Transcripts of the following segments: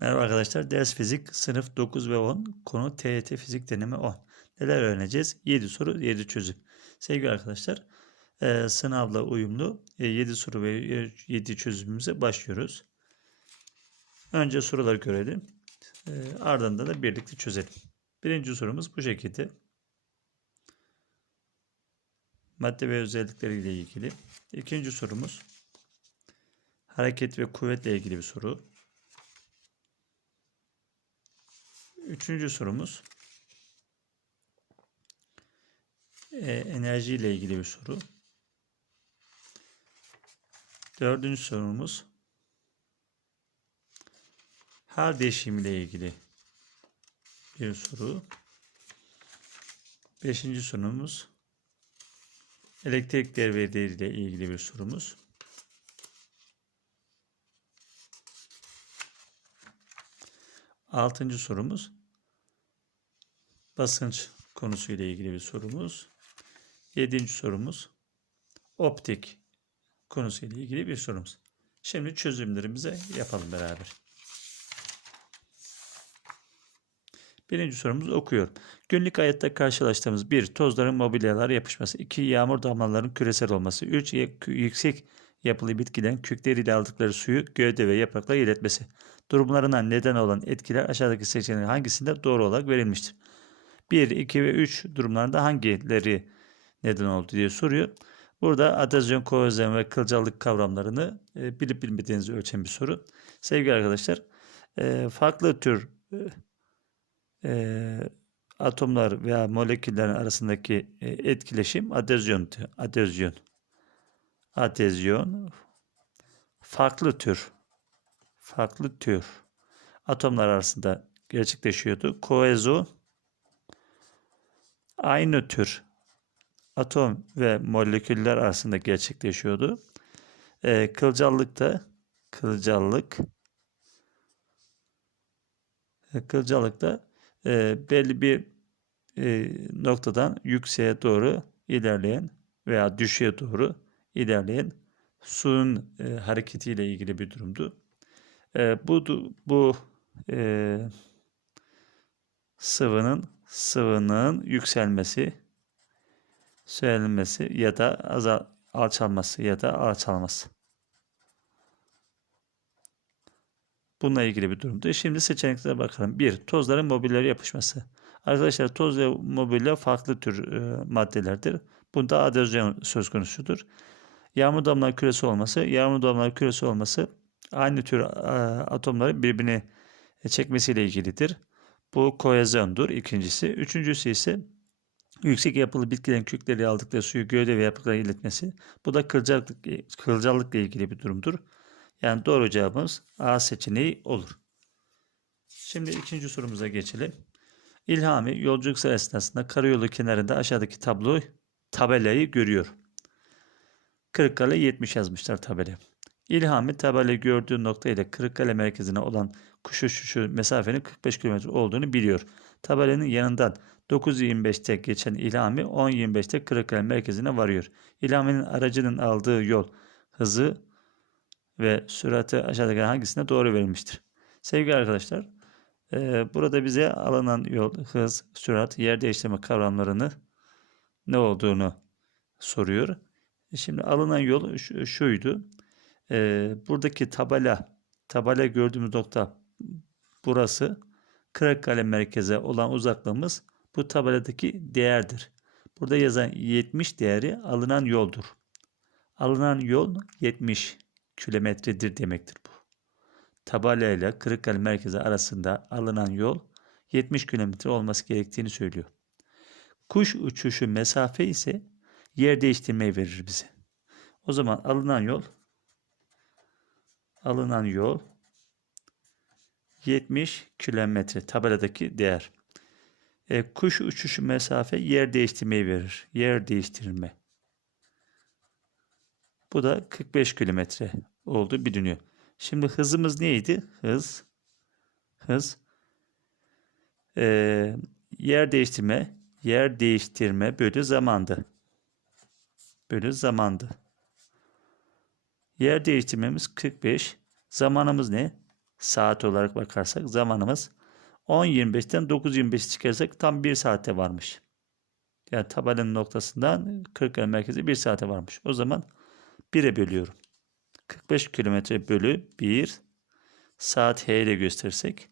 Merhaba arkadaşlar. Ders fizik sınıf 9 ve 10. Konu TYT fizik deneme 10. Neler öğreneceğiz? 7 soru, 7 çözüm. Sevgili arkadaşlar, e, sınavla uyumlu e, 7 soru ve 7 çözümümüze başlıyoruz. Önce soruları görelim. E, ardından da birlikte çözelim. Birinci sorumuz bu şekilde. Madde ve özellikleriyle ilgili. İkinci sorumuz hareket ve kuvvetle ilgili bir soru. Üçüncü sorumuz e, enerji ile ilgili bir soru. Dördüncü sorumuz hal değişimi ile ilgili bir soru. Beşinci sorumuz elektrik devreleri ile ilgili bir sorumuz. Altıncı sorumuz basınç konusuyla ilgili bir sorumuz. Yedinci sorumuz optik konusuyla ilgili bir sorumuz. Şimdi çözümlerimize yapalım beraber. Birinci sorumuz okuyor. Günlük hayatta karşılaştığımız bir Tozların mobilyalara yapışması. iki Yağmur damlalarının küresel olması. üç Yüksek yapılı bitkilerin kökleriyle aldıkları suyu gövde ve yapraklara iletmesi. Durumlarına neden olan etkiler aşağıdaki seçeneklerin hangisinde doğru olarak verilmiştir? 1, 2 ve 3 durumlarında hangileri neden oldu diye soruyor. Burada adezyon, kohezyon ve kılcallık kavramlarını e, bilip bilmediğinizi ölçen bir soru. Sevgili arkadaşlar, e, farklı tür e, atomlar veya moleküllerin arasındaki etkileşim adezyon, adezyon, adezyon, farklı tür, farklı tür atomlar arasında gerçekleşiyordu. Kohezo aynı tür atom ve moleküller arasında gerçekleşiyordu. E, kılcallık da kılcallık e, kılcallık da e, belli bir e, noktadan yükseğe doğru ilerleyen veya düşüğe doğru ilerleyen suyun e, hareketiyle ilgili bir durumdu. E, bu bu e, sıvının sıvının yükselmesi, söylenmesi ya da azal, alçalması ya da alçalması. Bununla ilgili bir durumdu. Şimdi seçeneklere bakalım. 1. Tozların mobillere yapışması. Arkadaşlar toz ve mobiller farklı tür e, maddelerdir. Bunda adezyon söz konusudur. Yağmur damlaları küresi olması, yağmur damlaları küresi olması aynı tür e, atomların birbirini çekmesiyle ilgilidir. Bu kohezyondur ikincisi. Üçüncüsü ise yüksek yapılı bitkilerin kökleri aldıkları suyu gövde ve yapraklara iletmesi. Bu da kılcallık, kılcallıkla ilgili bir durumdur. Yani doğru cevabımız A seçeneği olur. Şimdi ikinci sorumuza geçelim. İlhami yolculuk sırasında karayolu kenarında aşağıdaki tabloyu tabelayı görüyor. Kırıkkale 70 yazmışlar tabela. İlhami tabelayı gördüğü nokta ile Kırıkkale merkezine olan kuş uçuşu mesafenin 45 km olduğunu biliyor. Tabelanın yanından 9.25'te geçen İlhami 10.25'te Kırıkkale merkezine varıyor. İlhami'nin aracının aldığı yol hızı ve sürati aşağıdaki hangisine doğru verilmiştir? Sevgili arkadaşlar, e, burada bize alınan yol, hız, sürat, yer değiştirme kavramlarını ne olduğunu soruyor. E, şimdi alınan yol şuydu. E, buradaki tabela, tabela gördüğümüz nokta burası Kırıkkale merkeze olan uzaklığımız bu tabeladaki değerdir. Burada yazan 70 değeri alınan yoldur. Alınan yol 70 kilometredir demektir bu. Tabela ile Kırıkkale merkezi arasında alınan yol 70 kilometre olması gerektiğini söylüyor. Kuş uçuşu mesafe ise yer değiştirmeyi verir bize. O zaman alınan yol alınan yol 70 kilometre tabeladaki değer. E, kuş uçuşu mesafe yer değiştirmeyi verir. Yer değiştirme. Bu da 45 kilometre oldu biliniyor. Şimdi hızımız neydi? Hız. Hız. E, yer değiştirme. Yer değiştirme bölü zamandı. Bölü zamandı. Yer değiştirmemiz 45. Zamanımız ne? Saat olarak bakarsak zamanımız 10.25'ten 9.25 çıkarsak tam 1 saate varmış. Yani tabanın noktasından 40 merkezi 1 saate varmış. O zaman 1'e bölüyorum. 45 kilometre bölü 1 saat h ile gösterirsek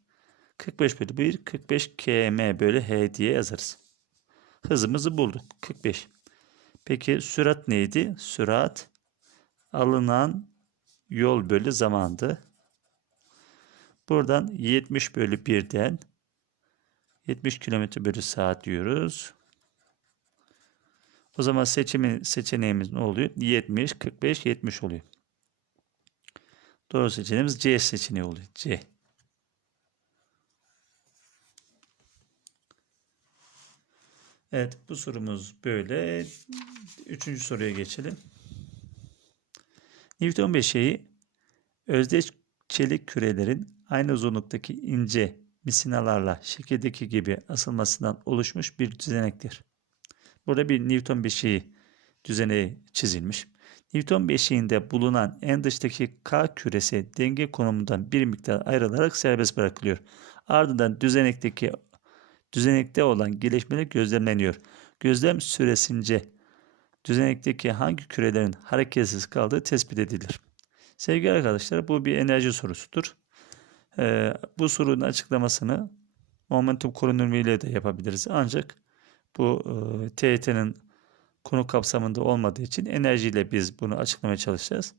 45 bölü 1 45 km bölü h diye yazarız. Hızımızı bulduk. 45. Peki sürat neydi? Sürat alınan yol bölü zamandı. Buradan 70 bölü 1'den 70 km bölü saat diyoruz. O zaman seçimin seçeneğimiz ne oluyor? 70, 45, 70 oluyor. Doğru seçeneğimiz C seçeneği oluyor. C. Evet bu sorumuz böyle. Üçüncü soruya geçelim. Newton beşiği özdeş çelik kürelerin aynı uzunluktaki ince misinalarla şekildeki gibi asılmasından oluşmuş bir düzenektir. Burada bir Newton beşiği düzeneği çizilmiş. Newton beşiğinde bulunan en dıştaki K küresi denge konumundan bir miktar ayrılarak serbest bırakılıyor. Ardından düzenekteki düzenekte olan gelişmeler gözlemleniyor. Gözlem süresince düzenekteki hangi kürelerin hareketsiz kaldığı tespit edilir. Sevgili arkadaşlar bu bir enerji sorusudur. Ee, bu sorunun açıklamasını momentum koronumi ile de yapabiliriz. Ancak bu e, TET'nin konu kapsamında olmadığı için enerjiyle biz bunu açıklamaya çalışacağız.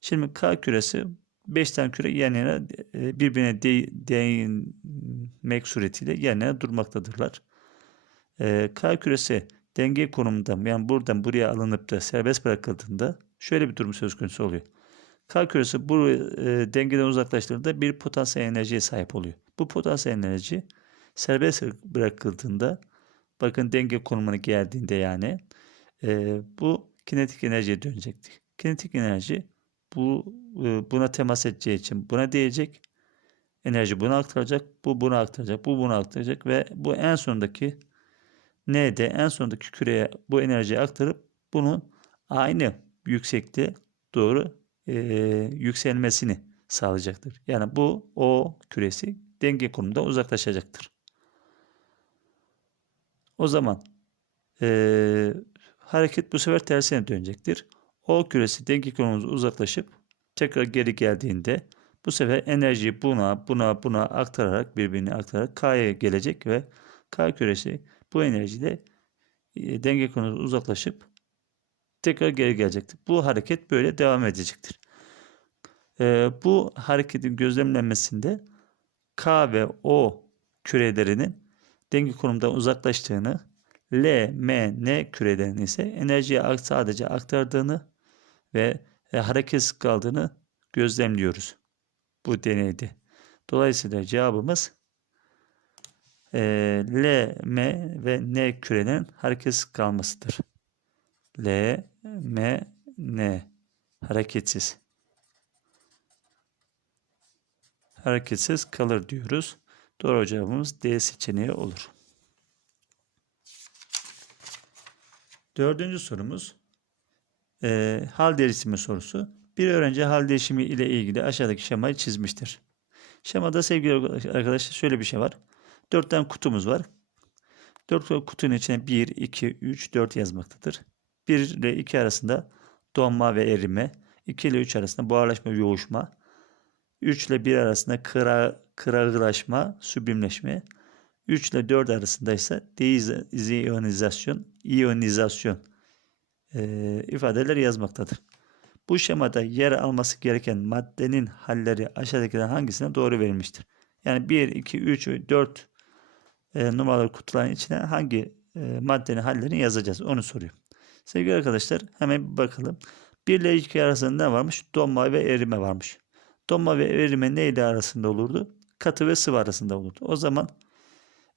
Şimdi K küresi 5 tane küre yan yana e, birbirine de, değinmek suretiyle yan yana durmaktadırlar. E, K küresi denge konumunda yani buradan buraya alınıp da serbest bırakıldığında şöyle bir durum söz konusu oluyor. K küresi bu e, dengeden uzaklaştığında bir potansiyel enerjiye sahip oluyor. Bu potansiyel enerji serbest bırakıldığında bakın denge konumuna geldiğinde yani e, bu kinetik enerjiye dönecektir. Kinetik enerji bu e, buna temas edeceği için buna değecek. Enerji buna aktaracak. Bu buna aktaracak. Bu buna aktaracak ve bu en sondaki N'de en sondaki küreye bu enerjiyi aktarıp bunun aynı yüksekliğe doğru e, yükselmesini sağlayacaktır. Yani bu O küresi denge konumunda uzaklaşacaktır. O zaman e, hareket bu sefer tersine dönecektir. O küresi denge konumunda uzaklaşıp tekrar geri geldiğinde bu sefer enerjiyi buna buna buna aktararak birbirine aktararak K'ya gelecek ve K küresi bu enerjiyle e, denge konumunda uzaklaşıp tekrar geri gelecektir. Bu hareket böyle devam edecektir. E, bu hareketin gözlemlenmesinde K ve O kürelerinin denge konumunda uzaklaştığını, L, M, N kürelerinin ise enerjiyi sadece aktardığını ve e, hareketsiz kaldığını gözlemliyoruz bu deneyde. Dolayısıyla cevabımız e, L, M ve N kürenin hareketsiz kalmasıdır. L, M, N hareketsiz. Hareketsiz kalır diyoruz. Doğru cevabımız D seçeneği olur. Dördüncü sorumuz e, hal değişimi sorusu. Bir öğrenci hal değişimi ile ilgili aşağıdaki şemayı çizmiştir. Şemada sevgili arkadaşlar şöyle bir şey var. Dört tane kutumuz var. Dört kutunun içine 1, 2, 3, 4 yazmaktadır. 1 ile 2 arasında donma ve erime. 2 ile 3 arasında buharlaşma ve yoğuşma. 3 ile 1 arasında kıra, kırağılaşma, süblimleşme. 3 ile 4 arasında ise deiyonizasyon, iyonizasyon e, ifadeler yazmaktadır. Bu şemada yer alması gereken maddenin halleri aşağıdakilerden hangisine doğru verilmiştir? Yani 1, 2, 3, 4 e, numaralı kutuların içine hangi e, maddenin hallerini yazacağız? Onu soruyor. Sevgili arkadaşlar hemen bir bakalım. 1 ile 2 arasında ne varmış? Donma ve erime varmış. Donma ve erime ne ile arasında olurdu? Katı ve sıvı arasında olurdu. O zaman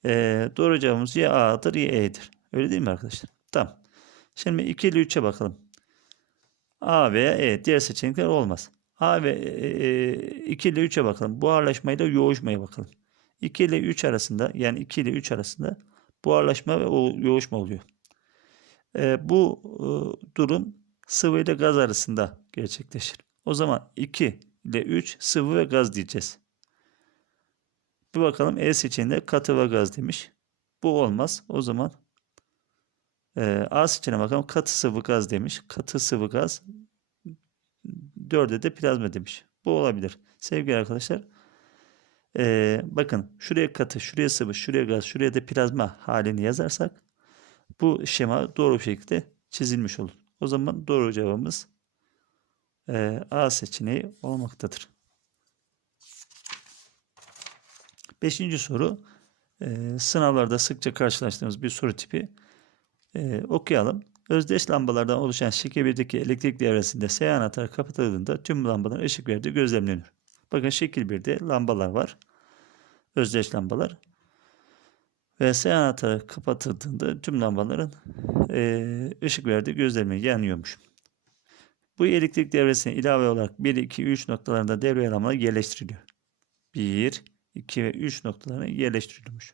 e, doğru ya A'dır ya E'dir. Öyle değil mi arkadaşlar? Tamam. Şimdi 2 ile 3'e bakalım. A veya E. Diğer seçenekler olmaz. A ve e, 2 ile 3'e bakalım. Buharlaşmayla yoğuşmaya bakalım. 2 ile 3 arasında yani 2 ile 3 arasında buharlaşma ve yoğuşma oluyor. E, bu e, durum sıvı ile gaz arasında gerçekleşir. O zaman 2 ile 3 sıvı ve gaz diyeceğiz. Bir bakalım E seçeneğinde katı ve gaz demiş. Bu olmaz. O zaman e, A seçeneğine bakalım. Katı sıvı gaz demiş. Katı sıvı gaz. 4'e de plazma demiş. Bu olabilir. Sevgili arkadaşlar. e, bakın şuraya katı, şuraya sıvı, şuraya gaz, şuraya da plazma halini yazarsak bu şema doğru bir şekilde çizilmiş olur. O zaman doğru cevabımız e, A seçeneği olmaktadır. Beşinci soru e, sınavlarda sıkça karşılaştığımız bir soru tipi. E, okuyalım. Özdeş lambalardan oluşan şike 1'deki elektrik devresinde S anahtarı kapatıldığında tüm lambaların ışık verdiği gözlemleniyor. Bakın şekil 1'de lambalar var. Özdeş lambalar. Ve S anahtarı kapatıldığında tüm lambaların e, ışık verdiği gözlemleniyor. Yanıyormuş. Bu elektrik devresine ilave olarak 1, 2, 3 noktalarında devre elemanları yerleştiriliyor. 1, 2 ve 3 noktalarına yerleştirilmiş.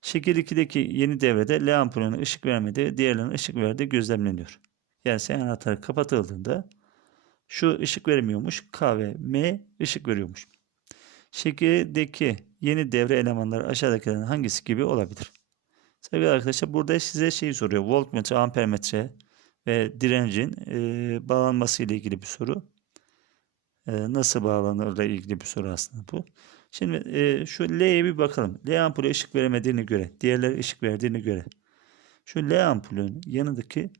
Şekil 2'deki yeni devrede L ampulünün ışık vermediği, diğerlerinin ışık verdiği gözlemleniyor. Yani S anahtarı kapatıldığında şu ışık vermiyormuş, K ve M ışık veriyormuş. Şekildeki yeni devre elemanları aşağıdakilerden hangisi gibi olabilir? Sevgili arkadaşlar burada size şeyi soruyor. Voltmetre, ampermetre ve direncin e, bağlanması ile ilgili bir soru. E, nasıl bağlanır ile ilgili bir soru aslında bu. Şimdi e, şu L'ye bir bakalım. L ampulü ışık veremediğine göre, diğerleri ışık verdiğine göre. Şu L ampulün yanındaki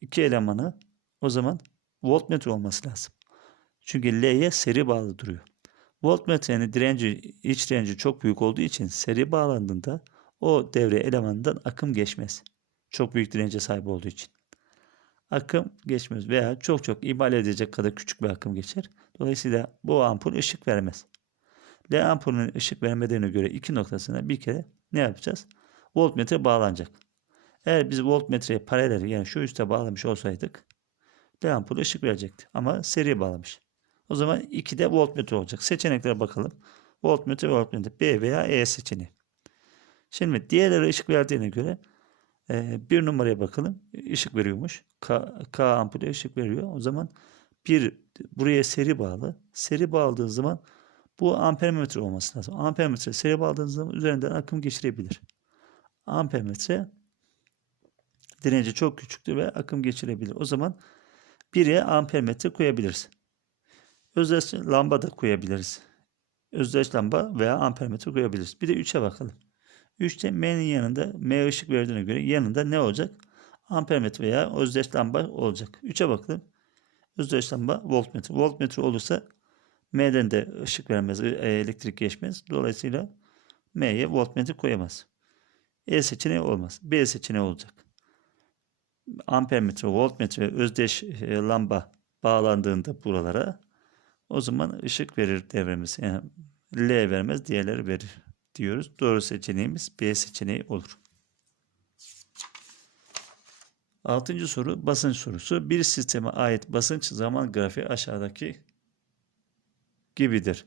iki elemanı o zaman voltmetre olması lazım. Çünkü L'ye seri bağlı duruyor. Voltmetrenin direnci, iç direnci çok büyük olduğu için seri bağlandığında o devre elemanından akım geçmez. Çok büyük dirence sahip olduğu için. Akım geçmez veya çok çok ibale edecek kadar küçük bir akım geçer. Dolayısıyla bu ampul ışık vermez. L ampulünün ışık vermediğine göre iki noktasına bir kere ne yapacağız? Voltmetre bağlanacak. Eğer biz voltmetreye paralel yani şu üste bağlamış olsaydık L ampulü ışık verecekti. Ama seri bağlamış. O zaman 2'de voltmetre olacak. Seçeneklere bakalım. Voltmetre voltmetre B veya E seçeneği. Şimdi diğerleri ışık verdiğine göre e, bir numaraya bakalım. Işık veriyormuş. K, K ampulü ışık veriyor. O zaman bir buraya seri bağlı. Seri bağladığı zaman bu ampermetre olması lazım. Ampermetre seri bağladığınız zaman üzerinden akım geçirebilir. Ampermetre direnci çok küçüktür ve akım geçirebilir. O zaman 1'e ampermetre koyabiliriz. Özdeş lamba da koyabiliriz. Özdeş lamba veya ampermetre koyabiliriz. Bir de 3'e bakalım. 3'te M'nin yanında M ışık verdiğine göre yanında ne olacak? Ampermetre veya özdeş lamba olacak. 3'e bakalım. Özdeş lamba voltmetre. Voltmetre olursa M'den de ışık vermez, e, elektrik geçmez. Dolayısıyla M'ye voltmetre koyamaz. E seçeneği olmaz. B seçeneği olacak. Ampermetre, voltmetre, özdeş e, lamba bağlandığında buralara o zaman ışık verir devremiz. Yani L vermez, diğerleri verir diyoruz. Doğru seçeneğimiz B seçeneği olur. Altıncı soru basınç sorusu. Bir sisteme ait basınç zaman grafiği aşağıdaki gibidir.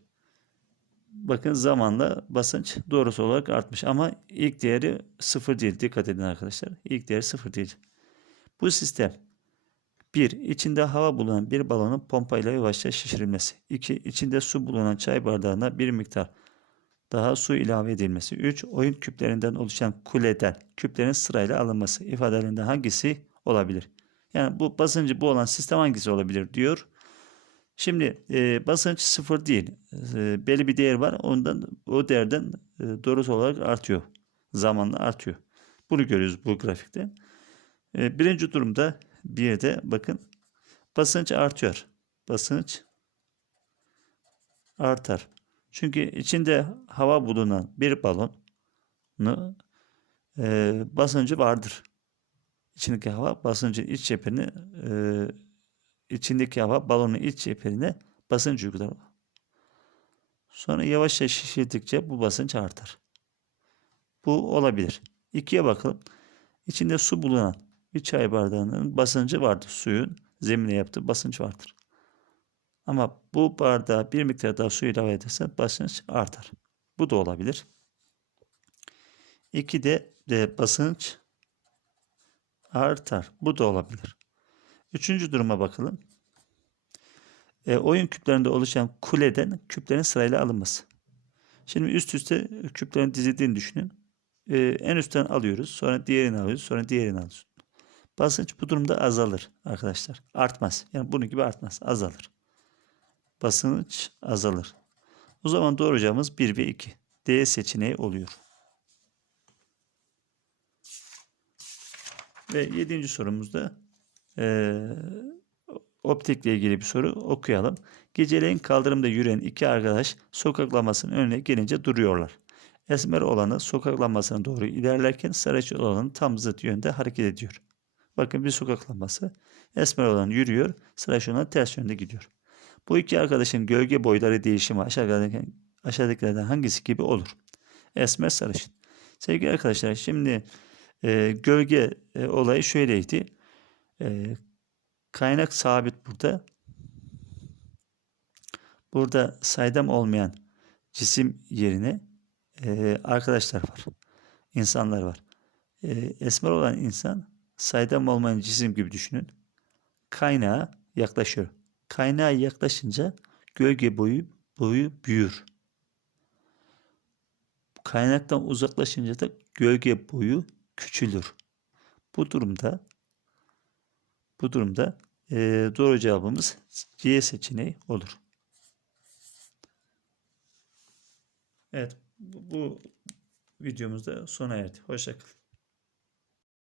Bakın zamanla basınç doğrusu olarak artmış ama ilk değeri sıfır değil. Dikkat edin arkadaşlar. İlk değeri sıfır değil. Bu sistem 1. İçinde hava bulunan bir balonun pompayla yavaşça şişirilmesi. 2. İçinde su bulunan çay bardağına bir miktar daha su ilave edilmesi. 3. Oyun küplerinden oluşan kuleden küplerin sırayla alınması. İfadelerinden hangisi olabilir? Yani bu basıncı bu olan sistem hangisi olabilir diyor. Şimdi e, basınç sıfır değil. E, belli bir değer var. Ondan o değerden e, doğrusu olarak artıyor. Zamanla artıyor. Bunu görüyoruz bu grafikte. E, birinci durumda bir de bakın basınç artıyor. Basınç artar. Çünkü içinde hava bulunan bir balonu e, basıncı vardır. İçindeki hava basıncın iç cepherini e, içindeki hava balonun iç cepherine basınç uygular. Sonra yavaşça şişirdikçe bu basınç artar. Bu olabilir. İkiye bakalım. İçinde su bulunan bir çay bardağının basıncı vardır. Suyun zemine yaptığı basınç vardır. Ama bu bardağa bir miktar daha su ilave edersen basınç artar. Bu da olabilir. İki de, de basınç artar. Bu da olabilir. Üçüncü duruma bakalım. E, oyun küplerinde oluşan kuleden küplerin sırayla alınması. Şimdi üst üste küplerin dizildiğini düşünün. Ee, en üstten alıyoruz. Sonra diğerini alıyoruz. Sonra diğerini alıyoruz. Basınç bu durumda azalır arkadaşlar. Artmaz. Yani bunun gibi artmaz. Azalır. Basınç azalır. O zaman doğru cevabımız 1 ve 2. D seçeneği oluyor. Ve yedinci sorumuzda eee optikle ilgili bir soru okuyalım. Geceleyin kaldırımda yürüyen iki arkadaş sokak lambasının önüne gelince duruyorlar. Esmer olanı sokak lambasına doğru ilerlerken sarıcı olanı tam zıt yönde hareket ediyor. Bakın bir sokak lambası. Esmer olan yürüyor, sarıcı olan ters yönde gidiyor. Bu iki arkadaşın gölge boyları değişimi aşağıdaki, aşağıdakilerden hangisi gibi olur? Esmer sarışın. Sevgili arkadaşlar şimdi e, gölge e, olayı şöyleydi. E, kaynak sabit burada. Burada saydam olmayan cisim yerine e, arkadaşlar var. İnsanlar var. E, esmer olan insan saydam olmayan cisim gibi düşünün. Kaynağa yaklaşıyor. Kaynağa yaklaşınca gölge boyu boyu büyür. Kaynaktan uzaklaşınca da gölge boyu küçülür. Bu durumda bu durumda eee, doğru cevabımız C seçeneği olur. Evet, bu, bu videomuzda sona erdi. Hoşçakalın.